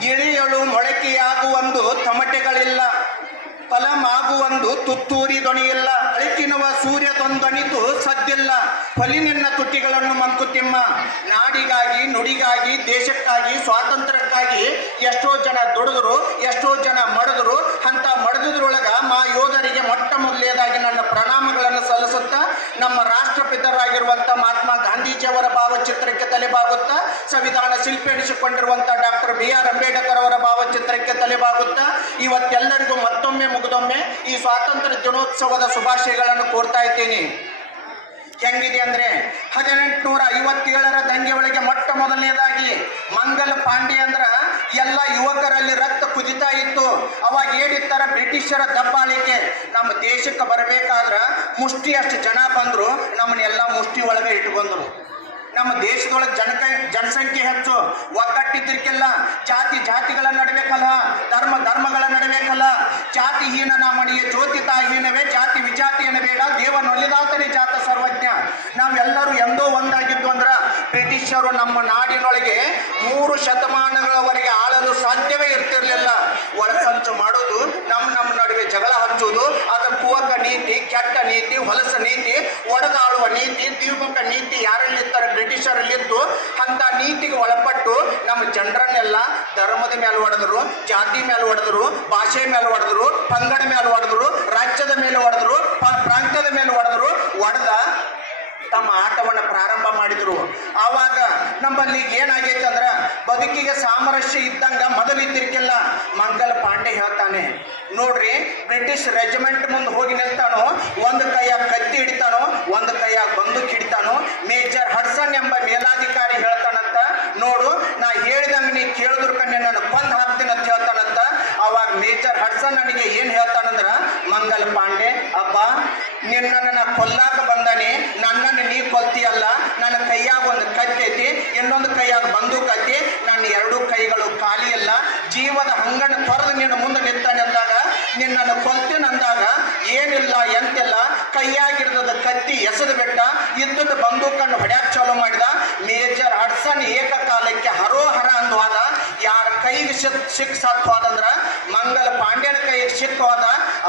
ಇಳಿಯಲು ಮೊಳಕೆಯಾಗುವಂದು ತಮಟೆಗಳಿಲ್ಲ, ಫಲಮಾಗುವಂದು ತುತ್ತೂರಿ ದೊಣಿಯಿಲ್ಲ, ಅಳಿಕಿನವ ಸೂರ್ಯ ತೊಂದಣಿತು ಸದ್ದಿಲ್ಲ, ಫಲಿನಿನ್ನ ತುಟಿಗಳನ್ನು ಮಂಕುತಿಮ್ಮ, ನಾಡಿಗಾಗಿ, ನುಡಿಗಾಗಿ, ದೇಶಕ್ಕಾಗಿ, ಸ್ವಾತಂತ್ರ್ಯಕ್ಕಾಗಿ ಎಷ್ಟೋ ಜನ ದುಡಿದ್ರು, ಎಷ್ಟೋ ಜನ ಮಡಿದ್ರು, ಅಂತ ಮಡದ್ರೊಳಗ ಮಾ ಯೋಧರಿಗೆ ಮೊಟ್ಟ ಮೊದಲೇದಾಗಿ ನನ್ನ ನಮ್ಮ ರಾಷ್ಟ್ರಪಿತರಾಗಿರುವಂತ ಮಹಾತ್ಮ ಗಾಂಧೀಜಿಯವರ ಭಾವಚಿತ್ರಕ್ಕೆ ತಲೆಬಾಗುತ್ತಾ, ಸಂವಿಧಾನ ಶಿಲ್ಪಿ ಎನಿಸಿಕೊಂಡಿರುವಂತ ಡಾಕ್ಟರ್ ಬಿ ಆರ್ ಅಂಬೇಡ್ಕರ್ ಅವರ ಭಾವಚಿತ್ರಕ್ಕೆ ತಲೆಬಾಗುತ್ತಾ, ಇವತ್ತೆಲ್ಲರಿಗೂ ಮತ್ತೊಮ್ಮೆ ಮುಗಿದೊಮ್ಮೆ ಈ ಸ್ವಾತಂತ್ರ್ಯ ದಿನೋತ್ಸವದ ಶುಭಾಶಯಗಳನ್ನು ಕೋರ್ತಾ ಇದ್ದೀನಿ. ಹೆಂಗಿದೆ ಅಂದ್ರೆ ಹದಿನೆಂಟುನೂರ ಐವತ್ತೇಳರ ದಂಗೆ ಒಳಗೆ ಮೊಟ್ಟ ಮೊದಲನೇದಾಗಿ ಮಂಗಲ ಪಾಂಡೆ ಅಂದ್ರ ಎಲ್ಲ ಯುವಕರಲ್ಲಿ ರಕ್ತ ಕುದಿತಾ ಇತ್ತು. ಅವಾಗ ಏನಿತ್ತಾರ ಬ್ರಿಟಿಷರ ದಬ್ಬಾಳಿಕೆ. ನಮ್ಮ ದೇಶಕ್ಕೆ ಬರಬೇಕಾದ್ರ ಮುಷ್ಟಿ ಅಷ್ಟು ಜನ ಬಂದ್ರು. ನಮ್ಮನ್ನೆಲ್ಲ ಮುಷ್ಟಿ ಒಳಗೆ ಇಟ್ಟುಕೊಂಡ್ರು ನಮ್ಮ ದೇಶದೊಳಗೆ ಜನಕ ಜನಸಂಖ್ಯೆ ಹೆಚ್ಚು. ಒಗ್ಗಟ್ಟಿದ್ದಕ್ಕೆಲ್ಲ ಜಾತಿ ಜಾತಿಗಳ ನಡುವೆ ಧರ್ಮ ಧರ್ಮಗಳ ನಡುವೆ ಜಾತಿ ಹೀನನ ಮಣಿಯ ಜ್ಯೋತಿ ತಾಹೀನವೇ ಜಾತಿ ವಿಜಾತಿಯನ್ನು ಬೇಡ ದೇವ ನೊಲಿದಾತನೇ ಜಾತ ಸರ್ವಜ್ಞ. ನಾವೆಲ್ಲರೂ ಎಂದೋ ಒಂದಾಗಿದ್ದು ಅಂದ್ರ ಬ್ರಿಟಿಷರು ನಮ್ಮ ನಾಡಿನೊಳಗೆ ಮೂರು ಶತಮಾನಗಳವರೆಗೆ ಆಳಲು ಸಾಧ್ಯವೇ ಇರ್ತಿರ್ಲಿಲ್ಲ ಒಳಸಂಚು ಮಾಡೋದು ನಮ್ಮ ನಮ್ಮ ನಡುವೆ ಜಗಳ ಹಚ್ಚುವುದು ಅದರ ಕುವಕ ನೀತಿ ಕೆಟ್ಟ ನೀತಿ ಹೊಲಸ ನೀತಿ ಒಡೆದಾಳುವ ನೀತಿ ದ್ವಿಮುಖ ನೀತಿ ಯಾರಲ್ಲಿರ್ತಾರೆ ಬ್ರಿಟಿಷರಲ್ಲಿದ್ದು ಅಂತ ನೀತಿಗೆ ಒಳಪಟ್ಟು ನಮ್ಮ ಜನರನ್ನೆಲ್ಲ ಧರ್ಮದ ಮೇಲೆ ಹೊಡೆದ್ರು, ಜಾತಿ ಮೇಲೆ ಹೊಡೆದ್ರು, ಭಾಷೆ ಮೇಲೆ ಹೊಡೆದ್ರು, ಪಂಗಡ ಮೇಲೆ ಹೊಡೆದ್ರು, ರಾಜ್ಯದ ಮೇಲೆ ಹೊಡೆದ್ರು ಪ್ರಾಂತ್ಯದ ಮೇಲೆ ಹೊಡೆದ್ರು, ಹೊಡೆದ ತಮ್ಮ ಆಟವನ್ನು ಪ್ರಾರಂಭ ಮಾಡಿದ್ರು. ಆವಾಗ ನಮ್ಮಲ್ಲಿ ಏನಾಗೈತೆ ಅಂದ್ರ, ಬದುಕಿಗೆ ಸಾಮರಸ್ಯ ಇದ್ದಂಗ ಮೊದಲಿದ್ದಿರ್ಕೆಲ್ಲ ಮಂಗಲ ಪಾಂಡೆ ಹೇಳ್ತಾನೆ, ನೋಡ್ರಿ, ಬ್ರಿಟಿಷ್ ರೆಜಿಮೆಂಟ್ ಮುಂದೆ ಹೋಗಿ ನಿಲ್ತಾನೋ, ಒಂದು ಕೈಯಾಗ ಕತ್ತಿ ಹಿಡಿತಾನೋ, ಒಂದು ಕೈಯಾಗ ಬಂದೂಕ್ ಹಿಡಿತಾನೋ, ಮೇಜರ್ ಹಡ್ಸನ್ ಎಂಬ ಮೇಲಾಧಿಕಾರಿ ಹೇಳ್ತಾನಂತ ನೋಡು, ನಾ ಹೇಳಿದಂಗ ನೀ ಕೇಳಿದ್ರು ಕಣ್ಣೆ ನಾನು ಕೊಂದ್ ಹಾಕ್ತೀನಿ ಅಂತ ಹೇಳ್ತಾನಂತ. ಅವಾಗ ಮೇಜರ್ ಹಡ್ಸನ್ ನನಗೆ ಏನ್ ಹೇಳ್ತಾನಂದ್ರ, ಮಂಗಲ್ ಪಾಂಡೆ ಅಪ್ಪ ನಿನ್ನನ್ನು ನಾ ಕೊಲ್ಲಾಕ ಬಂದನಿ, ನನ್ನನ್ನು ನೀ ಕೊಲ್ತಿಯಲ್ಲ, ನನ್ನ ಕೈಯಾಗ ಒಂದು ಕತ್ತೈತಿ ಇನ್ನೊಂದು ಕೈಯಾಗ ಬಂದೂಕ್ ಐತಿ, ನನ್ನ ಎರಡು ಕೈಗಳು ಖಾಲಿ ಇಲ್ಲ ಜೀವದ ಹಂಗನ ತೊರೆದು ನಿನ್ನ ಮುಂದೆ ನಿಂತಾನೆ ಅಂದಾಗ, ನಿನ್ನನ್ನು ಕೊಲ್ತೀನಿ ಅಂದಾಗ ಏನಿಲ್ಲ ಎಂತಿಲ್ಲ, ಕೈಯಾಗಿರ್ತದ ಕತ್ತಿ ಎಸೆದು ಬಿಟ್ಟ, ಇದ್ದದ ಬಂದೂಕನ್ನು ಹೊಡ್ಯಾಕ್ ಚಾಲೂ ಮಾಡಿದ, ಮೇಜರ್ ಹಡ್ಸನ್ ಏಕಕಾಲಕ್ಕೆ ಸಿಕ್ ಸತ್ ಮಂಗಲ ಪಾಂಡ್ಯನ ಸಿಕ್ ಹೋದ.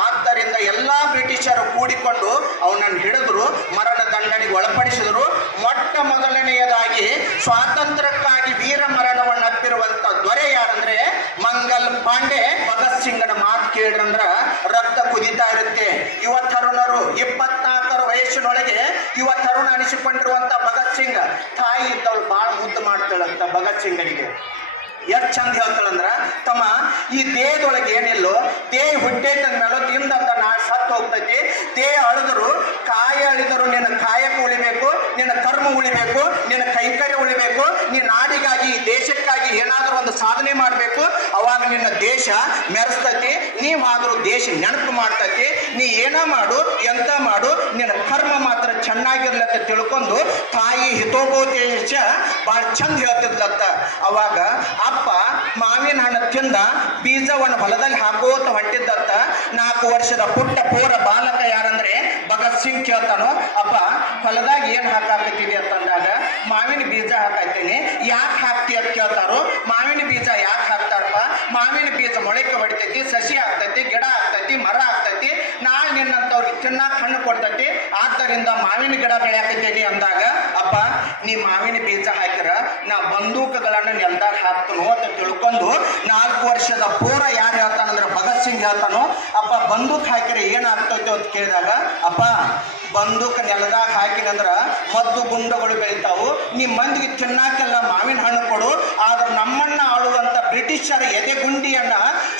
ಆದ್ದರಿಂದ ಎಲ್ಲಾ ಬ್ರಿಟಿಷರು ಕೂಡಿಕೊಂಡು ಅವನನ್ನು ಹಿಡಿದ್ರು, ಮರಣ ದಂಡನೆಗೆ ಒಳಪಡಿಸಿದ್ರು. ಮೊಟ್ಟ ಮೊದಲನೆಯದಾಗಿ ಸ್ವಾತಂತ್ರ್ಯಕ್ಕಾಗಿ ವೀರ ಮರಣವನ್ನು ಅಪ್ಪಿರುವಂತ ದೊರೆ ಯಾರಂದ್ರೆ ಮಂಗಲ್ ಪಾಂಡೆ. ಭಗತ್ ಸಿಂಗ್ನ ಮಾತು ಕೇಳ್ರಂದ್ರ ರಕ್ತ ಕುದಿತಾ ಇರುತ್ತೆ. ಯುವ ತರುಣರು, ಇಪ್ಪತ್ನಾಲ್ಕರ ವಯಸ್ಸಿನೊಳಗೆ ಯುವ ತರುಣ ಅನಿಸಿಕೊಂಡಿರುವಂತ ಭಗತ್ ಸಿಂಗ್, ತಾಯಿ ಇದ್ದವಳು ಬಹಳ ಮುದ್ದು ಮಾಡ್ತಾಳಂತ ಭಗತ್ ಸಿಂಗನಿಗೆ. ಎಷ್ಟು ಚಂದ ಹೇಳ್ತಾಳಂದ್ರ, ತಮ್ಮ ಈ ದೇಹದೊಳಗೆ ಏನಿಲ್ಲೋ, ದೇಹ ಹುಟ್ಟೈತೆ ಮೇಲೋ ತಿಂದಂತ ನಾ ಸತ್ತು ಹೋಗ್ತೈತಿ. ದೇಹ ಅಳಿದ್ರು, ಕಾಯ ಅಳಿದ್ರು, ನಿನ್ನ ಕಾಯಕ್ಕೆ ಉಳಿಬೇಕು. ನಿನ್ನ ಕರ್ಮ ಉಳಿಬೇಕು, ನಿನ್ನ ಕೈಕರ್ಯ ಉಳಿಬೇಕು, ನೀ ನಾಡಿಗಾಗಿ, ದೇಶಕ್ಕಾಗಿ ಏನಾದರೂ ಒಂದು ಸಾಧನೆ ಮಾಡಬೇಕು, ಅವಾಗ ನಿನ್ನ ದೇಶ ಮೆರೆಸ್ತತಿ, ನೀವಾದ್ರೂ ದೇಶ ನೆನಪು ಮಾಡ್ತತಿ, ನೀ ಏನ ಮಾಡು, ಎಂತ ಮಾಡು, ನಿನ್ನ ಕರ್ಮ ಮಾತ್ರ ಚೆನ್ನಾಗಿರ್ಲತ್ತ ತಿಳ್ಕೊಂಡು ತಾಯಿ ಹಿತೋಪದೇಶ ಭಾಳ ಚಂದ ಹೇಳ್ತಿದ್ಲತ್ತ. ಅವಾಗ ಅಪ್ಪ ಮಾವಿನ ಹಣ್ಣು ತಿಂದ, ಬೀಜವನ್ನು ಹೊಲದಲ್ಲಿ ಹಾಕೋತ ಹೊಂಟಿದ್ದತ್ತ. ನಾಲ್ಕು ವರ್ಷದ ಪುಟ್ಟ ಪೋರ ಬಾಲಕ ಯಾರಂದ್ರೆ ಭಗತ್ ಸಿಂಗ್ ಕೇಳ್ತಾನೋ, ಅಪ್ಪ ಹೊಲದಾಗ ಏನ್ ಹಾಕಾಕತ್ತೀನಿ ಅಂತಂದಾಗ ಮಾವಿನ ಬೀಜ ಹಾಕತೀನಿ. ಯಾಕೆ ಹಾಕ್ತಿ ಅಂತ ಕೇಳ್ತಾರೋ, ಮಾವಿನ ಬೀಜ ಯಾಕೆ ಹಾಕ್ತಾರಪ್ಪ? ಮಾವಿನ ಬೀಜ ಮೊಳಕೆ ಹೊಡಿತೈತಿ, ಸಸಿ ಆಗ್ತೈತಿ, ಗಿಡ ಆಗ್ತೈತಿ, ಮರ ಆಗ್ತೈತಿ. ನಾಳೆ ನಿನ್ನಂತವ್ರಿಗೆ ತಿನ್ನಾಕ ಹಣ್ಣು ಕೊಡ್ತೈತಿ. ಆದ್ದರಿಂದ ಮಾವಿನ ಗಿಡ ಬೆಳೆಯಾಕತ್ತೀನಿ ಅಂದಾಗ, ಅಪ್ಪ, ನೀ ಮಾವಿನ ಬೀಜ ಹಾಕಿರ, ನಾ ಬಂದೂಕಗಳನ್ನ ನೆಲದಾಗ ಹಾಕ್ತನು ಅಂತ ತಿಳ್ಕೊಂಡು ನಾಲ್ಕು ವರ್ಷದ ಪೂರ ಯಾರು ಹೇಳ್ತಾನಂದ್ರೆ ಭಗತ್ ಸಿಂಗ್ ಹೇಳ್ತಾನೋ, ಅಪ್ಪ, ಬಂದೂಕ್ ಹಾಕಿರ ಏನಾಗ್ತೈತೆ ಅಂತ ಕೇಳಿದಾಗ, ಅಪ್ಪ ಬಂದೂಕ ನೆಲದಾಗ ಹಾಕಿನಂದ್ರ ಮದ್ದು ಗುಂಡಗಳು ಬೆಳಿತಾವು. ನೀ ಮಂದಿಗೆ ತಿನ್ನಾಕೆಲ್ಲ ಮಾವಿನ ಹಣ್ಣು ಕೊಡು. ಆದ್ರೆ ನಮ್ಮನ್ನ ಆಳುವಂತ ಬ್ರಿಟಿಷರ ಎದೆಗುಂಡಿಯನ್ನ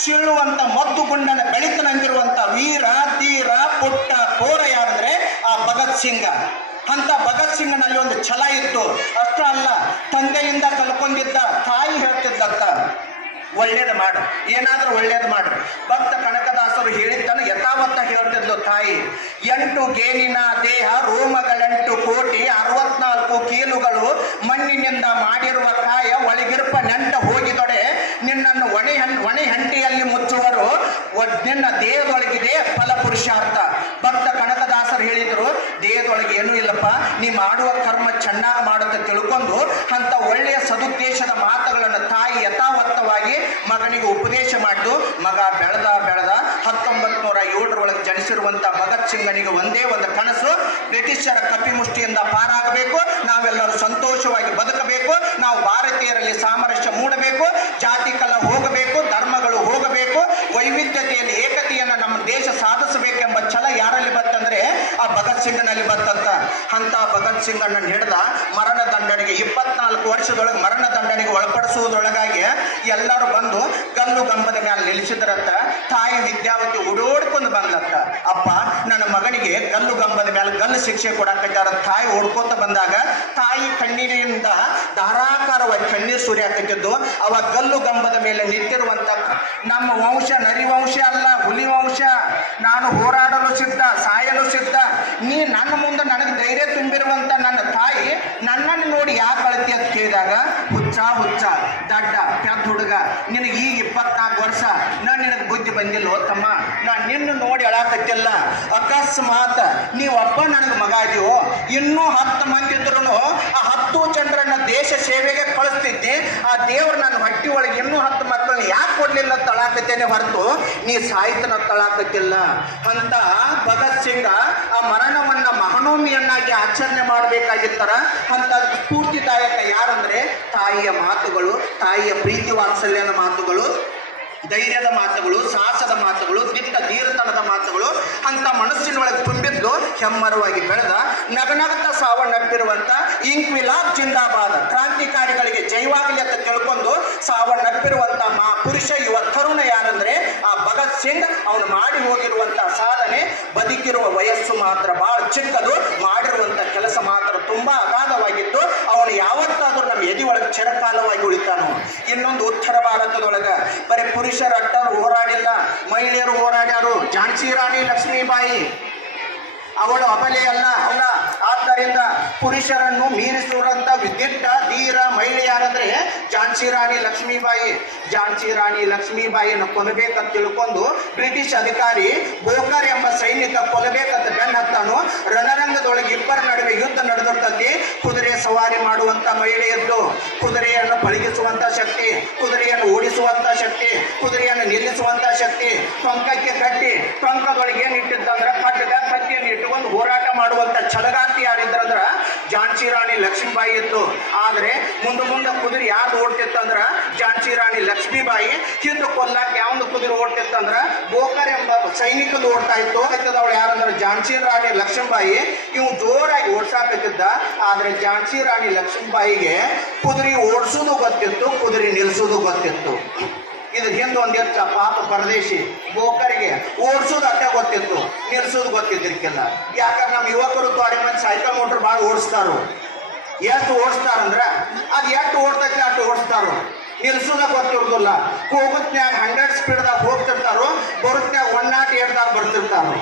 ಸೀಳುವಂತ ಮದ್ದು ಗುಂಡನ ಬೆಳಿತನಂಗಿರುವಂತ ವೀರ ತೀರ ಪುಟ್ಟ ಕೋರ ಯಾರಂದ್ರೆ ಆ ಭಗತ್ ಸಿಂಗ. ಅಂತ ಭಗತ್ ಸಿಂಗ್ನಲ್ಲಿ ಒಂದು ಛಲ ಇತ್ತು. ಅಷ್ಟು ಅಲ್ಲ, ತಂದೆಯಿಂದ ಕಲ್ಕೊಂಡಿದ್ದ ತಾಯಿ ಹೇಳ್ತಿದ್ದತ್ತ ಒಳ್ಳೇದು ಮಾಡು. ಏನಾದರೂ ಒಳ್ಳೇದು ಮಾಡ್ರಿ. ಭಕ್ತ ಕನಕದಾಸರು ಹೇಳಿದ್ದನ್ನು ಯಥಾವತ್ತ ಹೇಳ್ತಿದ್ಲು ತಾಯಿ. ಎಂಟು ಗೇನಿನ ದೇಹ ರೋಮಗಳೆಂಟು ಕೋಟಿ ಅರವತ್ನಾಲ್ಕು ಕೀಲುಗಳು ಮಣ್ಣಿನಿಂದ ಮಾಡಿರುವ ಕಾಯ ಒಳಗಿರುಪ ನೆಂಟ ಹೋಗಿದೊಡೆ. ನಿನ್ನನ್ನು ಒಣೆ ಒಣೆ ಹಂಟಿಯಲ್ಲಿ ಮುಚ್ಚುವರು. ನಿನ್ನ ದೇಹದೊಳಗಿದೆ ಫಲಪುರುಷಾರ್ಥ ಭಕ್ತ ಕನಕದಾಸರು ಹೇಳಿದ್ರು, ದೇಹದೊಳಗೆ ಏನೂ ಇಲ್ಲಪ್ಪ. ನೀ ಮಾಡುವ ಕರ್ಮ ಚೆನ್ನಾಗಿ ಮಾಡುತ್ತೆ ತಿಳ್ಕೊಂಡು ಅಂತ ಒಳ್ಳೆಯ ಸದುದ್ದೇಶದ ಮಾತುಗಳನ್ನು ಅವನಿಗೆ ಉಪದೇಶ ಮಾಡಿದ್ದು ಮಗ ಬೆಳೆದ ಬೆಳೆದ ಹತ್ತೊಂಬತ್ ನೂರ ಏಳರೊಳಗೆ ಭಗತ್ ಸಿಂಗನಿಗೆ ಒಂದೇ ಒಂದು ಕನಸು, ಬ್ರಿಟಿಷರ ಕಪಿಮುಷ್ಟಿಯಿಂದ ಪಾರಾಗಬೇಕು, ನಾವೆಲ್ಲರೂ ಸಂತೋಷವಾಗಿ ಬದುಕಬೇಕು, ನಾವು ಭಾರತೀಯರಲ್ಲಿ ಸಾಮರಸ್ಯ ಮೂಡಬೇಕು, ಜಾತಿ ಕಲ ಹೋಗಬೇಕು, ಧರ್ಮಗಳು ಹೋಗಬೇಕು, ವೈವಿಧ್ಯತೆಯಲ್ಲಿ ಏಕತೆಯನ್ನು ನಮ್ಮ ದೇಶ ಸಾಧಿಸಬೇಕೆಂಬ ಛಲ ಯಾರಲ್ಲಿ ಬತ್ತಂದ್ರೆ ಆ ಭಗತ್ ಸಿಂಗನಲ್ಲಿ ಬತ್ತಂತ. ಅಂತ ಭಗತ್ ಸಿಂಗನ್ನ ಹಿಡ್ದ ಮರಣ ದಂಡನೆಗೆ ಇಪ್ಪತ್ನಾಲ್ಕು ವರ್ಷದೊಳಗೆ ಮರಣ ದಂಡನೆಗೆ ಒಳಪಡಿಸುವುದರೊಳಗಾಗಿ ಎಲ್ಲರೂ ಬಂದು ಗಲ್ಲು ಗಂಬದ ಮೇಲೆ ನಿಲ್ಲಿಸಿದ್ರಂತ, ತಾಯಿ ವಿದ್ಯಾವತಿ ಓಡೋಡ್ಕೊಂಡು ಬಂದತ್ತ ಅಪ್ಪ, ನನ್ನ ಮಗನಿಗೆ ಗಲ್ಲು ಗಂಬದ ಮೇಲೆ ಗಲ್ಲು ಶಿಕ್ಷೆ ಕೊಡಾಕತ್ತಾರ ತಾಯಿ ಓಡ್ಕೋತ ಬಂದಾಗ, ತಾಯಿ ಕಣ್ಣಿನಿಂದ ಧಾರಾಕಾರವಾಗಿ ಸೂರ್ಯ ಸುರಿಯಾಕತ್ತಿದ್ದು, ಅವ ಗಲ್ಲು ಗಂಬದ ಮೇಲೆ ನಿಂತಿರುವಂತ ನಮ್ಮ ವಂಶ ನರಿ ವಂಶ ಅಲ್ಲ, ಹುಲಿ ವಂಶ. ನಾನು ಹೋರಾಡಲು ಸಿದ್ಧ, ಸಾಯಲು ಸಿದ್ಧ. ನೀ ನನ್ನ ಮುಂದೆ ನನಗೆ ಧೈರ್ಯ ತುಂಬಿರುವಂತ ನನ್ನ ತಾಯಿ ನನ್ನನ್ನು ನೋಡಿ ಯಾಕೆ ಅಳತಿ ಅಂತ ಕೇಳಿದಾಗ ಹುಚ್ಚ ಹುಚ್ಚ ದಡ್ಡ ಪೆದ್ದ ಹುಡುಗ ನಿನಗೆ ಈಗ ಇಪ್ಪತ್ನಾಲ್ಕು ವರ್ಷ ನಾನು ನಿನಗೆ ಬುದ್ಧಿ ಬಂದಿಲ್ಲ ತಮ್ಮ ನಾನು ನಿನ್ನ ನೋಡಿ ಅಳಾಕತ್ತಿಲ್ಲ. ಅಕಸ್ಮಾತ್ ನೀವು ಒಬ್ಬ ನನಗೆ ಮಗ ಇದೆಯೋ ಇನ್ನೂ ಹತ್ತು ಮಂದಿ ಇದ್ರು ಆ ಹತ್ತು ಜನರನ್ನ ದೇಶ ಸೇವೆಗೆ ಕಳಿಸ್ತಿದ್ದೆ, ಆ ದೇವ್ರು ನನ್ನ ಹೊಟ್ಟಿ ಒಳಗೆ ಇನ್ನೂ ಹತ್ತು ಮಕ್ಕಳನ್ನ ಯಾಕೆ ಕೊಡ್ಲಿಲ್ಲ ತಳಾಕತ್ತೇನೆ ಹೊರತು, ನೀ ಸಾಹಿತ್ಯನ ತಳಾಕತ್ತಿಲ್ಲ ಅಂತ ಭಗತ್ ಸಿಂಗ ಆ ಮರಣವನ್ನ ಮಹನೋಮಿಯನ್ನಾಗಿ ಆಚರಣೆ ಮಾಡಬೇಕಾಗಿತ್ತರ, ಅಂತ ತಾಯಿಯ ಮಾತುಗಳು, ತಾಯಿಯ ಪ್ರೀತಿ ವಾತ್ಸಲ್ಯದ ಮಾತುಗಳು, ಧೈರ್ಯದ ಮಾತುಗಳು, ಸಾಹಸದ ಮಾತುಗಳು, ದಿಟ್ಟ ಧೀರತನದ ಮಾತುಗಳು ಅಂತ ಮನಸ್ಸಿನೊಳಗೆ ತುಂಬಿದ್ದು ಹೆಮ್ಮರವಾಗಿ ಬೆಳೆದ ನಗನಗತ ಸಾವನ್ನಪ್ಪಿರುವಂತ ಇಂಕ್ವಿಲಾಬ್ ಜಿಂದಾಬಾದ್. ಕ್ರಾಂತಿಕಾರಿಗಳಿಗೆ ಜೈವಾಗಲಿ ಅಂತ ತಿಳ್ಕೊಂಡು ಸಾವನ್ನಪ್ಪಿರುವಂತ ಮಾ ಪುರುಷ ಯುವ ತರುಣ ಯಾರಂದ್ರೆ ಆ ಭಗತ್ ಸಿಂಗ್. ಅವನು ಮಾಡಿ ಹೋಗಿರುವಂತ ಸಾಧನೆ, ಬದುಕಿರುವ ವಯಸ್ಸು ಮಾತ್ರ ಬಹಳ ಚಿಕ್ಕದು ಮಾಡಿರುವಂತ ಕೆಲಸ ಮಾತ್ರ ತುಂಬಾ ಅಗಾಧವಾಗಿತ್ತು ಅವನು ಯಾವತ್ತಾದ್ರೂ ನಮ್ಮ ಎದಿ ಒಳಗೆ ಚಿರಕಾಲವಾಗಿ ಉಳಿತಾನು ಇನ್ನೊಂದು ಉತ್ತರ ಭಾರತದೊಳಗ. ಬರೀ ಪುರುಷರ ಅಟ್ಟರು ಹೋರಾಡಿಲ್ಲ. ಮಹಿಳೆಯರು ಹೋರಾಡ್ಯಾರು. ಝಾನ್ಸಿ ರಾಣಿ ಲಕ್ಷ್ಮೀಬಾಯಿ. ಅವಳು ಅಮಲೆಯಲ್ಲ ಅಲ್ಲ. ಆದ್ದರಿಂದ ಪುರುಷರನ್ನು ಮೀರಿಸುವಂತ ವಿದ್ಯುಕ್ತ ಧೀರ ಮಹಿಳೆ ಯಾರಂದ್ರೆ ಝಾನ್ಸಿ ರಾಣಿ ಲಕ್ಷ್ಮೀಬಾಯಿ. ಝಾನ್ಸಿ ರಾಣಿ ಲಕ್ಷ್ಮೀಬಾಯಿಯನ್ನು ಕೊಲ್ಲಬೇಕಂತ ತಿಳ್ಕೊಂಡು ಬ್ರಿಟಿಷ್ ಅಧಿಕಾರಿ ಬೋಕರ್ ಎಂಬ ಸೈನಿಕ ಕೊಲ್ಲಬೇಕಂತ ಬೆನ್ನ ಹತ್ತಾನು. ರಣರಂಗದೊಳಗೆ ಇಬ್ಬರ ನಡುವೆ ಯುದ್ಧ ನಡೆದಿರ್ತತಿ ಕುದುರೆ ಸವಾರಿ ಮಾಡುವಂತ ಮಹಿಳೆಯದ್ದು. ಕುದುರೆಯನ್ನು ಪಳಗಿಸುವಂತ ಶಕ್ತಿ, ಕುದುರೆಯನ್ನು ಓಡಿಸುವಂತ ಶಕ್ತಿ, ಕುದುರೆಯನ್ನು ನಿಲ್ಲಿಸುವಂತ ಶಕ್ತಿ ಟೊಂಕಕ್ಕೆ ಕಟ್ಟಿ ಟೊಂಕದೊಳಗೆ ಏನಿಟ್ಟಿದ್ದಂದ್ರೆ ಕಟ್ಟದ ಝಾನ್ಸಿ ರಾಣಿ ಲಕ್ಷ್ಮೀಬಾಯಿ ಇತ್ತು. ಆದ್ರೆ ಮುಂದೆ ಮುಂದೆ ಕುದುರೆ ಯಾರು ಓಡ್ತಿತ್ತಂದ್ರ ಝಾನ್ಸಿ ರಾಣಿ ಲಕ್ಷ್ಮೀಬಾಯಿ. ಹಿಂದೆ ಕೊಲ್ಲಕ್ಕೆ ಯಾವ್ದು ಕುದುರೆ ಓಡ್ತಿತ್ತಂದ್ರ ಗೋಕರ್ ಎಂಬ ಸೈನಿಕದ ಓಡ್ತಾ ಇತ್ತು. ಆಯ್ತದ ಅವಳು ಯಾರಂದ್ರ ಝಾನ್ಸಿ ರಾಣಿ ಲಕ್ಷ್ಮೀಬಾಯಿ. ಇವು ಜೋರಾಗಿ ಓಡ್ಸಾಕತ್ತಿದ್ದ. ಆದ್ರೆ ಝಾನ್ಸಿ ರಾಣಿ ಲಕ್ಷ್ಮೀಬಾಯಿಗೆ ಕುದುರೆ ಓಡಿಸೋದು ಗೊತ್ತಿತ್ತು, ಕುದುರೆ ನಿಲ್ಸೋದು ಗೊತ್ತಿತ್ತು. ಇದು ಹಿಂದೆ ಒಂದು ಎತ್ತ ಪಾಪ ಪರದೇಶಿ ಬೋಕರಿಗೆ ಓಡಿಸೋದು ಅಷ್ಟೇ ಗೊತ್ತಿತ್ತು, ನಿಲ್ಸೋದು ಗೊತ್ತಿದ್ದಿರ್ಕಿಲ್ಲ ಯಾಕಂದ್ರೆ ನಮ್ಮ ಯುವಕರು ತಾಡಿ ಮಂದಿ ಸೈಕಲ್ ಮೋಟ್ರ್ ಭಾಳ ಓಡಿಸ್ತಾರು. ಎಷ್ಟು ಓಡಿಸ್ತಾರಂದ್ರೆ, ಅದು ಎಷ್ಟು ಓಡ್ತೈತಿ ಅಷ್ಟು ಓಡಿಸ್ತಾರು. ನಿಲ್ಸೋದ ಗೊತ್ತಿರೋದಿಲ್ಲ. ಹೋಗುತ್ನ್ಯಾಗ ಹಂಡ್ರೆಡ್ ಸ್ಪೀಡ್ದಾಗ ಹೋಗ್ತಿರ್ತಾರೋ ಬರುತ್ತನ್ಯಾಗ ಒನ್ ನಾಟ್ ಏಟ್ದಾಗ ಬರ್ತಿರ್ತಾರೋ.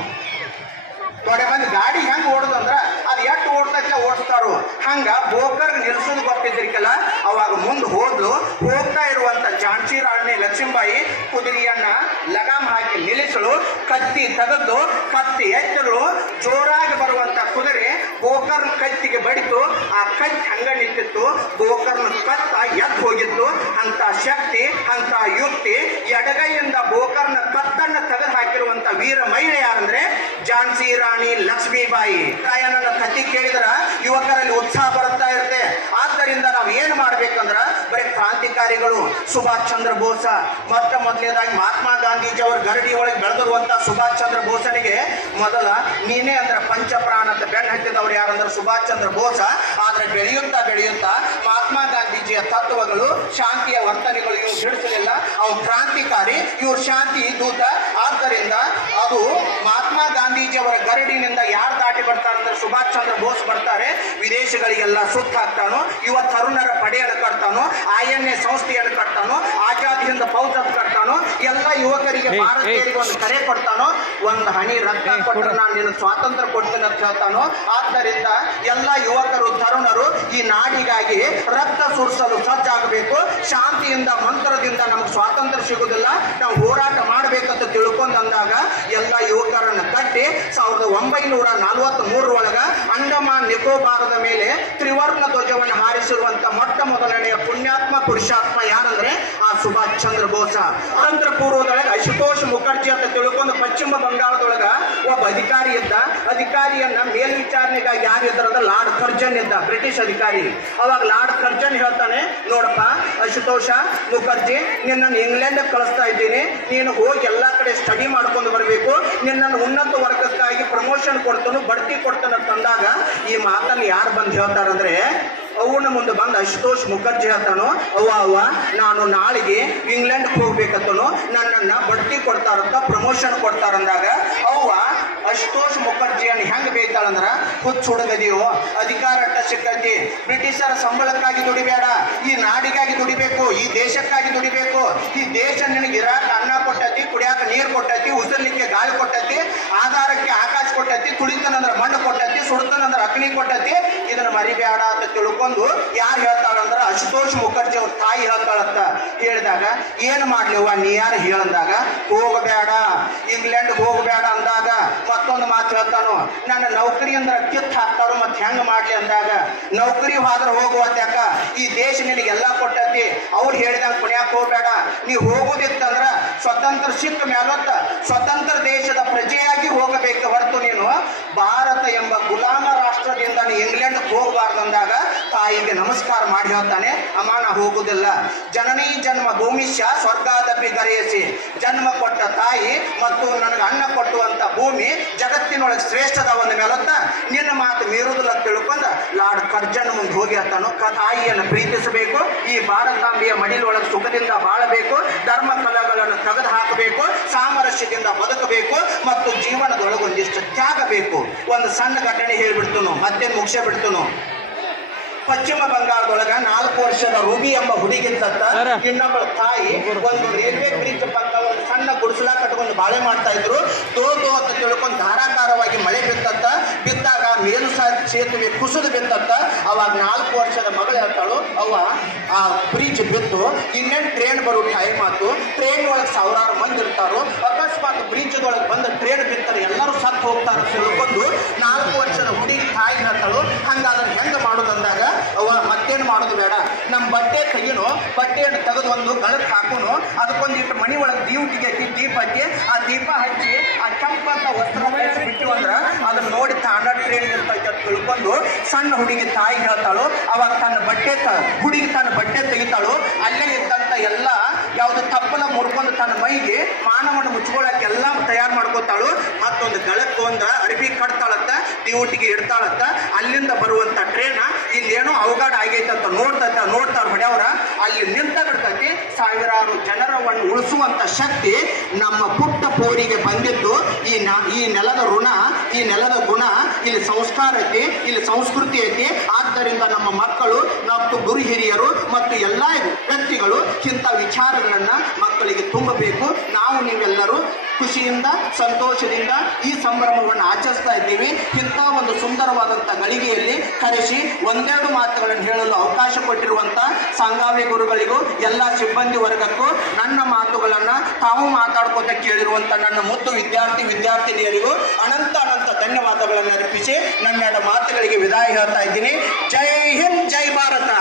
ತೊಡೆ ಮಂದಿ ಗಾಡಿ ಹೆಂಗ್ ಓಡುದಂದ್ರ ಅದು ಎಷ್ಟು ಓಡ್ತೈತೆ ಓಡಿಸ್ತಾರೋ. ಹಂಗ ಬೋಕರ್ ನಿಲ್ಸೋದು ಗೊತ್ತಿದ್ರಿಕಲ್ಲ ಅವಾಗ ಮುಂದೆ ಹೋದ್ಲು, ಹೋಗ್ತಾ ಇರುವಂತ ಝಾನ್ಸಿ ರಾಣಿ ಲಕ್ಷ್ಮೀಬಾಯಿ ಕುದುರೆಯನ್ನ ಲಗಾಮ್ ಹಾಕಿ ನಿಲ್ಲಿಸಲು ಕತ್ತಿ ತೆಗೆದು ಕತ್ತಿ ಎತ್ತಲು ಜೋರಾಗಿ ಬರುವಂತ ಕುದುರೆ ಬೋಕರ್ನ ಕತ್ತಿಗೆ ಬಡಿತು. ಆ ಕತ್ತಿ ಹಂಗ ನಿಂತಿತ್ತು. ಬೋಕರ್ನ ಕತ್ತ ಎದ್ದು ಹೋಗಿತ್ತು. ಅಂತ ಶಕ್ತಿ, ಅಂತ ಯುಕ್ತಿ ಎಡಗೈಯಿಂದ ಬೋಕರ್ನ ಕತ್ತನ್ನ ತೆಗೆದು ಹಾಕಿರುವಂತ ವೀರ ಮಹಿಳೆ ಝಾನ್ಸಿ ರಾಣಿ ಲಕ್ಷ್ಮೀಬಾಯಿ. ತಾಯನ್ನ ಕಥೆ ಕೇಳಿದ್ರ ಯುವಕರಲ್ಲಿ ಉತ್ಸಾಹ ಬರುತ್ತಾ ಇರುತ್ತೆ. ಆದ್ದರಿಂದ ನಾವು ಏನು ಮಾಡ್ಬೇಕಂದ್ರ ಬರೀ ಕ್ರಾಂತಿಕಾರಿಗಳು ಸುಭಾಷ್ ಚಂದ್ರ ಬೋಸ ಮೊತ್ತ ಮೊದಲನೇದಾಗಿ ಮಹಾತ್ಮ ಗಾಂಧೀಜಿ ಅವರ ಗರಡಿ ಒಳಗೆ ಬೆಳೆದಿರುವಂತ ಸುಭಾಷ್ ಚಂದ್ರ ಬೋಸನಿಗೆ ಮೊದಲ ನೀನೇ ಅಂದ್ರೆ ಪಂಚಪ್ರಾಣ ಅಂತ ಬೆನ್ನ ಹತ್ತಿದವ್ರು ಯಾರಂದ್ರೆ ಸುಭಾಷ್ ಚಂದ್ರ ಬೋಸ. ಆದ್ರೆ ಬೆಳೆಯುತ್ತಾ ಬೆಳೆಯುತ್ತಾ ಮಹಾತ್ಮ ಗಾಂಧೀಜಿಯ ತತ್ವಗಳು, ಶಾಂತಿಯ ವರ್ತನೆಗಳು ಇವ್ರು ಬಿಡಿಸಲಿಲ್ಲ. ಅವ್ರು ಕ್ರಾಂತಿಕಾರಿ, ಇವ್ರು ಶಾಂತಿ ದೂತ. ಆದ್ದರಿಂದ ಅದು ಮಹಾತ್ಮ ಗಾಂಧೀಜಿ ಅವರ ಗರಡಿನಿಂದ ಯಾರು ದಾಟಿ ಬರ್ತಾರೆ ಅಂದ್ರೆ ಸುಭಾಷ್ ಚಂದ್ರ ಬೋಸ್ ಬರ್ತಾರೆ. ವಿದೇಶಗಳಿಗೆಲ್ಲ ಸುತ್ತ ಹಾಕ್ತಾನೋ, ಯುವ ತರುಣರ ಪಡೆಯನ್ನು ಕಟ್ತಾನೋ ಐ ಎನ್ ಎ ಸಂಸ್ಥೆಯನ್ನು ಕಟ್ತಾನೋ ಆಜಾದ್ ಪೌತ್ರ ಯುವಕರಿಗೆ ಭಾರತೀಯರಿಗೆ ಒಂದು ಕರೆ ಕೊಡ್ತಾನೋ ಒಂದು ಹಣಿ ರಕ್ತ ಕೊಟ್ಟರೆ ನಾನು ನಿನ್ನ ಸ್ವಾತಂತ್ರ್ಯ ಕೊಡ್ತೇನೆ ಅಂತ ಹೇಳ್ತಾನೋ ಆದ್ದರಿಂದ ಎಲ್ಲ ಯುವಕರು ತರುಣರು ಈ ನಾಡಿಗಾಗಿ ರಕ್ತ ಸುರಿಸಲು ಸಜ್ಜಾಗಬೇಕು. ಶಾಂತಿಯಿಂದ ಮಂತ್ರದಿಂದ ನಮ್ಗೆ ಸ್ವಾತಂತ್ರ್ಯ ಸಿಗುದಿಲ್ಲ ನಾವು ಹೋರಾಟ ಮಾಡಬೇಕಂತ ತಿಳ್ಕೊಂಡು ಅಂದಾಗ ಎಲ್ಲ ಯುವಕರನ್ನು ಕಟ್ಟಿ ಸಾವಿರದ ಒಂಬೈನೂರ ನಲವತ್ತ್ ಮೂರರೊಳಗ ಅಂಡಮಾನ್ ನಿಕೋಬಾರದ ಮೇಲೆ ತ್ರಿವರ್ಣ ಧ್ವಜವನ್ನು ಹಾರಿಸಿರುವಂತ ಮೊಟ್ಟ ಮೊದಲನೆಯ ಪುಣ್ಯಾತ್ಮ ಪುರುಷಾತ್ಮ ಚಂದ್ರ ಬೋಸ. ಅನಂತರ ಪೂರ್ವದೊಳಗೆ ಅಶುತೋಷ್ ಮುಖರ್ಜಿ ಅಂತ ತಿಳ್ಕೊಂಡು ಪಶ್ಚಿಮ ಬಂಗಾಳದೊಳಗ ಒಬ್ಬ ಅಧಿಕಾರಿ ಇದ್ದ. ಅಧಿಕಾರಿಯನ್ನ ಮೇಲ್ವಿಚಾರಣೆಗಾಗಿ ಯಾರು ಇದ್ದಾರಂದ್ರೆ ಲಾರ್ಡ್ ಕರ್ಜನ್ ಇದ್ದ, ಬ್ರಿಟಿಷ್ ಅಧಿಕಾರಿ. ಅವಾಗ ಲಾರ್ಡ್ ಕರ್ಜನ್ ಹೇಳ್ತಾನೆ, ನೋಡಪ್ಪ, ಅಶುತೋಷ ಮುಖರ್ಜಿ, ನಿನ್ನನ್ನು ಇಂಗ್ಲೆಂಡ್ ಕಳಿಸ್ತಾ ಇದ್ದೀನಿ. ನೀನು ಹೋಗಿ ಎಲ್ಲ ಕಡೆ ಸ್ಟಡಿ ಮಾಡ್ಕೊಂಡು ಬರಬೇಕು. ನಿನ್ನನ್ನು ಉನ್ನತ ವರ್ಗಕ್ಕಾಗಿ ಪ್ರಮೋಷನ್ ಕೊಡ್ತಾನು, ಬಡ್ತಿ ಕೊಡ್ತಾನ ತಂದಾಗ ಈ ಮಾತನ್ನು ಯಾರು ಬಂದು ಹೇಳ್ತಾರಂದ್ರೆ ಅವನ ಮುಂದೆ ಬಂದು ಅಶುತೋಷ್ ಮುಖರ್ಜಿ ಹೇಳ್ತಾನು, ಅವ್ವ ಅವ್ವ, ನಾನು ನಾಳೆಗೆ ಇಂಗ್ಲೆಂಡ್ ಹೋಗ್ಬೇಕತ್ತನು ನನ್ನನ್ನ ಬಡ್ತಿ ಕೊಡ್ತಾರಂತ ಪ್ರಮೋಷನ್ ಕೊಡ್ತಾರಂದಾಗ, ಅವ್ವ, ಅಶುತೋಷ್ ಮುಖರ್ಜಿಯನ್ನು ಹೆಂಗ್ ಬೇಯ್ತಾಳಂದ್ರ, ಹುಚ್ಚು ಹುಡುಗದಿಯೋ ಅಧಿಕಾರ ಸಿಕ್ಕೈತಿ ಬ್ರಿಟಿಷರ ಸಂಬಳಕ್ಕಾಗಿ ದುಡಿಬೇಡ, ಈ ನಾಡಿಗಾಗಿ ದುಡಿಬೇಕು, ಈ ದೇಶಕ್ಕಾಗಿ ದುಡಿಬೇಕು, ಈ ದೇಶ ನಿನಗೆ ಇರಾಕ ಅನ್ನ ಕೊಟ್ಟತಿ, ಕುಡಿಯಾಕ ನೀರು ಕೊಟ್ಟತಿ, ಉಸಿರ್ಲಿಕ್ಕೆ ಗಾಳಿ ಕೊಟ್ಟತಿ, ಆಧಾರಕ್ಕೆ ಆಕಾಶ ಕೊಟ್ಟತಿ ಕೊಟ್ಟೈತಿ ಕೊಟ್ಟತಿ ಕೊಟ್ಟೈತಿ. ಇದನ್ನ ಮರಿಬೇಡ ಅಂತ ತಿಳ್ಕೊಂಡು ಯಾರು ಹೇಳ್ತಾಳಂದ್ರ ಅಶುತೋಷ್ ಮುಖರ್ಜಿ ಅವ್ರ ತಾಯಿ ಹೇಳ್ತಾಳಂತ. ಹೇಳಿದಾಗ, ಏನ್ ಮಾಡ್ಲಿವ ನೀ ಯಾರು? ಹೇಳಿದಾಗ, ಹೋಗಬೇಡ. ಇಂಗ್ಲೆಂಡ್ ಹೋಗಬೇಡ ಅಂದಾಗ ಮತ್ತೊಂದು ಮಾತು ಹೇಳ್ತಾನು ನನ್ನ ನೌಕರಿ ಅಂದ್ರೆ ಕಿತ್ತು ಹಾಕ್ತಾರೋ ಮತ್ತೆ ಹೆಂಗ್ ಮಾಡ್ಲಿ ಅಂದಾಗ, ನೌಕರಿ ಹೋಗುವ ಯಾಕ ಈ ದೇಶ ನಿನಗೆಲ್ಲ ಕೊಟ್ಟತಿ. ಅವ್ರು ಹೇಳಿದಂಗ ಕುಣಿಯಾಕ ಹೋಗ್ಬೇಡ. ನೀ ಹೋಗುದಿತ್ತಂದ್ರ ಸ್ವತಂತ್ರ ಸಿಕ್ಕ ಮೇಲತ್ತ ಸ್ವತಂತ್ರ ದೇಶದ ಪ್ರಜೆಯಾಗಿ ಹೋಗಬೇಕು ಹೊರತು ನೀನು. ಭಾರತ ಎಂಬ ಗುಲಾಮ ರಾಷ್ಟ್ರದಿಂದ ನೀ ಇಂಗ್ಲೆಂಡ್ ಹೋಗಬಾರ್ದಂದಾಗ ತಾಯಿಗೆ ನಮಸ್ಕಾರ ಮಾಡಿ ಹೇಳ್ತಾನೆ, ಅಮ್ಮ, ನಾ ಹೋಗುದಿಲ್ಲ. ಜನನಿ ಜನ್ಮ ಭೂಮಿಷ್ಯ ಸ್ವರ್ಗಾದಪಿ ಗರೆಯಸಿ ಜನ್ಮ ಕೊಟ್ಟ ತಾಯಿ ಮತ್ತು ನನಗೆ ಅನ್ನ ಭೂಮಿ ಜಗತ್ತಿನೊಳಗೆ ಶ್ರೇಷ್ಠದ ಒಂದು ಮೇಲತ್ತ ನಿನ್ನ ಮಾತು ಮೀರುದಿಲ್ಲ ತಿಳ್ಕೊಂಡು ಲಾರ್ಡ್ ಕರ್ಜನ್ ಮುಂದೆ ಹೋಗಿ ಆತನು ಕ- ತಾಯಿಯನ್ನು ಪ್ರೀತಿಸಬೇಕು ಈ ಭಾರತಾಂಬೆಯ ಮಡಿಲೊಳಗೆ ಸುಖದಿಂದ ಬಾಳಬೇಕು ಧರ್ಮ ಕಲೆಗಳನ್ನು ತೆಗೆದು ಹಾಕಬೇಕು ಸಾಮರಸ್ಯದಿಂದ ಬದುಕಬೇಕು ಮತ್ತು ಜೀವನದೊಳಗೆ ಒಂದಿಷ್ಟು ತ್ಯಾಗ ಬೇಕು ಒಂದು ಸಣ್ಣ ಘಟನೆ ಹೇಳ್ಬಿಡ್ತನು ಮತ್ತೆ ಮುಗಿಸೇ ಬಿಡ್ತನು? ಪಶ್ಚಿಮ ಬಂಗಾಳದೊಳಗ ನಾಲ್ಕು ವರ್ಷದ ರೂಬಿ ಎಂಬ ಹುಡುಗಿದ್ದತ್ತ ಇನ್ನೊಬ್ಬಳ ತಾಯಿ ಒಂದು ರೈಲ್ವೆ ಬ್ರಿಡ್ಜ್ ಪಕ್ಕ ಸಣ್ಣ ಗುಡಿಸಲ ಕಟ್ಕೊಂಡು ಬಾಳೆ ಮಾಡ್ತಾ ಇದ್ರು. ತೋ ಅಂತ ತಿಳ್ಕೊಂಡು ಧಾರಾಕಾರವಾಗಿ ಮಳೆ ಬಿತ್ತತ್ತ. ಬಿದ್ದಾಗ ಮೇಲು ಸೇತುವೆ ಕುಸಿದು ಬಿತ್ತತ್ತ. ಅವಾಗ ನಾಲ್ಕು ವರ್ಷದ ಮಗಳು ಹೇಳ್ತಾಳು ಅವ ಆ ಬ್ರಿಡ್ಜ್ ಬಿತ್ತು. ಇನ್ನೇನು ಟ್ರೈನ್ ಬರೋ ಟೈಮ್ ಆತು ಟ್ರೈನ್ ಒಳಗೆ ಸಾವಿರಾರು ಮಂದಿ ಇರ್ತಾರೋ. ಅಕಸ್ಮಾತ್ ಬ್ರಿಡ್ಜ್ ಒಳಗೆ ಬಂದ ಟ್ರೈನ್ ಬಿತ್ತಾರೆ ಎಲ್ಲರೂ ಸತ್ತು ಹೋಗ್ತಾರ ತಿಳ್ಕೊಂಡು ನಾಲ್ಕು ವರ್ಷದ ಹುಡುಗಿ ತಾಯಿ ಹೇಳ್ತಾಳು, ಹಂಗಾದ್ರೆ ಹೆಂಗ್ ಮಾಡೋದಂದಾಗ ಅವ ಮತ್ತೇನು ಮಾಡೋದು ಬೇಡ. ಬಟ್ಟೆ ತೆಗಿನು ಬಟ್ಟೆಯನ್ನು ತೆಗೆದು ಒಂದು ಗಳಕ್ಕೆ ಹಾಕೋನು ಅದಕ್ಕೊಂದಿಟ್ಟು ಮನಿ ಒಳಗೆ ದೀಪಿಗೆ ತೆಗಿಯತಿ ದೀಪ ಹಚ್ಚಿ ಆ ದೀಪ ಹಚ್ಚಿ ಆ ಕೆಂಪಂತ ವಸ್ತ್ರ ಬಿಟ್ಟು ಅಂದ್ರೆ ಅದನ್ನ ನೋಡಿ ತಾಂಡ ಟ್ರೇನ್ ತಿಳ್ಕೊಂಡು ಸಣ್ಣ ಹುಡುಗಿ ತಾಯಿ ಹೇಳ್ತಾಳು. ಅವಾಗ ತನ್ನ ಬಟ್ಟೆ ತ, ಹುಡುಗಿ ತನ್ನ ಬಟ್ಟೆ ತೆಗಿತಾಳು. ಅಲ್ಲೇ ಇದ್ದಂತ ಎಲ್ಲ ಯಾವುದು ತಪ್ಪಲ ಮುರ್ಕೊಂಡು ತನ್ನ ಮೈಗೆ ಮಾನವನ ಮುಚ್ಕೊಳಕ್ಕೆ ಎಲ್ಲ ತಯಾರು ಮಾಡ್ಕೋತಾಳು. ಮತ್ತೊಂದು ಗಳಕ್ಕೆ ಒಂದು ಅರ್ಬಿ ಕಟ್ತಾಳತ್ತ ಇಡ್ತಾಳಂತ ಅಲ್ಲಿಂದ ಬರುವಂತ ಟ್ರೈನ್ ಇಲ್ಲಿ ಏನೋ ಅವಘಡ ಆಗೈತೆ ಅಂತ ನೋಡ್ತಂತ, ನೋಡ್ತಾರ ಅವರ. ಅಲ್ಲಿ ನಿಂತ ಬಿಡ್ತೈತಿ ಸಾವಿರಾರು ಜನರವನ್ನು ಉಳಿಸುವಂತ ಶಕ್ತಿ ನಮ್ಮ ಪುಟ್ಟ ಪೋರಿಗೆ ಬಂದಿದ್ದು. ಈ ನ, ಈ ನೆಲದ ಋಣ, ಈ ನೆಲದ ಗುಣ, ಇಲ್ಲಿ ಸಂಸ್ಕಾರ ಐತಿ, ಇಲ್ಲಿ ಸಂಸ್ಕೃತಿ ಐತಿ. ಆದ್ದರಿಂದ ನಮ್ಮ ಮಕ್ಕಳು, ಮತ್ತು ಗುರು ಹಿರಿಯರು, ಮತ್ತು ಎಲ್ಲ ವ್ಯಕ್ತಿಗಳು ಇಂಥ ವಿಚಾರಗಳನ್ನ ಮಕ್ಕಳಿಗೆ ತುಂಬಬೇಕು. ನಾವು ನೀವೆಲ್ಲರೂ ಖುಷಿಯಿಂದ, ಸಂತೋಷದಿಂದ ಈ ಸಂಭ್ರಮವನ್ನು ಆಚರಿಸ್ತಾ ಇದ್ದೀವಿ. ಇಂಥ ಒಂದು ಸುಂದರವಾದಂಥ ಗಳಿಗೆಯಲ್ಲಿ ಕರೆಸಿ ಒಂದೆರಡು ಮಾತುಗಳನ್ನು ಹೇಳಲು ಅವಕಾಶ ಕೊಟ್ಟಿರುವಂಥ ಸಂಗಾವಿ ಗುರುಗಳಿಗೂ, ಎಲ್ಲ ಸಿಬ್ಬಂದಿ ವರ್ಗಕ್ಕೂ ನನ್ನ ಮಾತುಗಳನ್ನು ತಾವು ಮಾತಾಡ್ಕೋತ ಕೇಳಿರುವಂಥ ನನ್ನ ಮುದ್ದು ವಿದ್ಯಾರ್ಥಿ ವಿದ್ಯಾರ್ಥಿನಿಯರಿಗೂ ಅನಂತ ಅನಂತ ಧನ್ಯವಾದಗಳನ್ನು ಅರ್ಪಿಸಿ ನನ್ನೆರಡು ಮಾತುಗಳಿಗೆ ವಿದಾಯ ಹೇಳ್ತಾ ಇದ್ದೀನಿ. ಜೈ ಹಿಂದ್, ಜೈ ಭಾರತ!